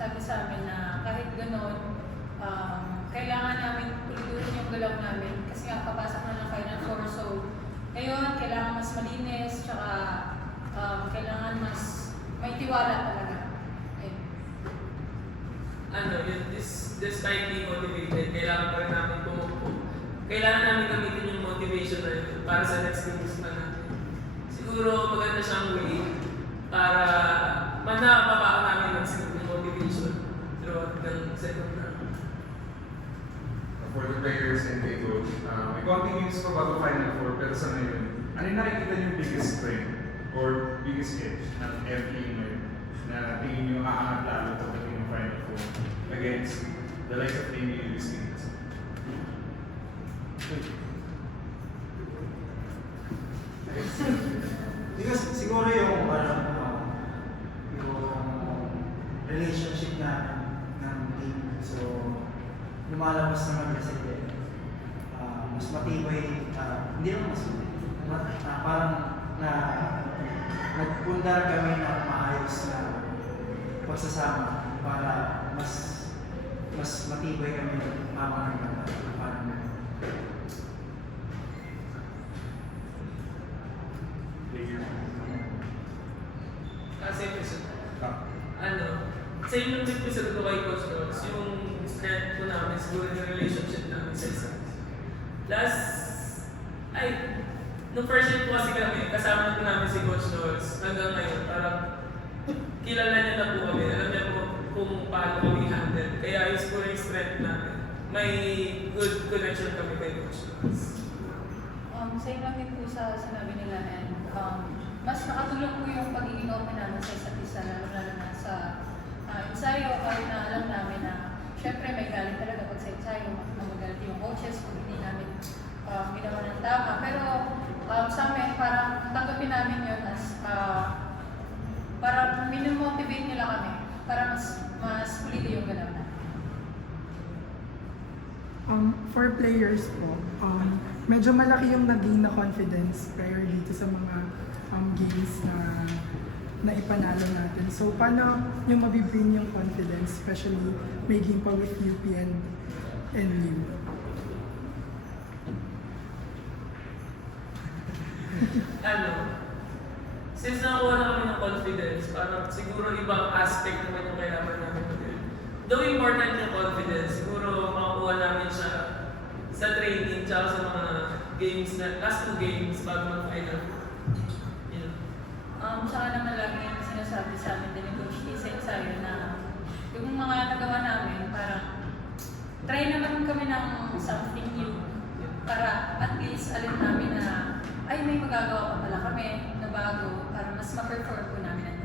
sinasabi sa amin na kahit gano'n, kailangan namin tuloy-tuloy yung galaw namin kasi nga papasok na ng Final Four. So, ngayon, kailangan mas malinis, tsaka kailangan mas may tiwala talaga. Despite being motivated, kailangan pa rin namin kailangan namin gamitin yung motivation na yun para sa next games na natin. Siguro maganda siyang way para nakapapako namin ng motivation throughout the second round. For the players and the coach, may konting games pa bago Final Four, pero sa ngayon, ano yung nakikita niyo biggest strength or biggest edge ng FE ngayon na tingin niyo aangat lalo pagdating ng Final Four against the likes of NBA Skins? Because siguro yung relationship na ng team. So, lumalabas naman kasi mas matibay, hindi naman parang nagpundar kami ng maayos na pagsasama para mas matibay kami ng tama ng parang Kasi same yung episode ko kay Coach Ross, yung strength ko namin, siguro yung relationship namin sa isa. Nung first year po kasi kami, kasama po namin si Coach Ross hanggang ngayon, parang kilala niya na po kami, alam niya po kung paano kami handle. Kaya yung siguro yung strength namin, may good connection kami kay Coach Ross. Same lang din po sa sinabi nila and mas nakatulong po yung pagiging open namin sa isa't isa, lalo na sa ensayo, kahit na alam namin na syempre may galing talaga pag sa ensayo, magalit yung coaches kung hindi namin ginawa ng tama. Pero sa amin, parang tanggapin namin yun as para minomotivate nila kami para mas pulido yung galaw namin. For players po, medyo malaki yung naging na confidence prior dito sa mga games na ipanalo natin. So, paano yung mabibring yung confidence, especially may game pa with UP and LU? Since nakakuha na kami ng confidence, parang siguro ibang aspect naman yung kailangan namin mag-build. Though important yung confidence, siguro makakuha namin siya sa training tsaka sa mga games last 2 games bago mag-final. Saka naman lagi yung sinasabi sa amin din ni Coach T sa ensayo na yung mga nagawa namin, parang try naman kami ng something new para at least alam namin na ay may magagawa pa pala kami na bago para mas ma-perform po namin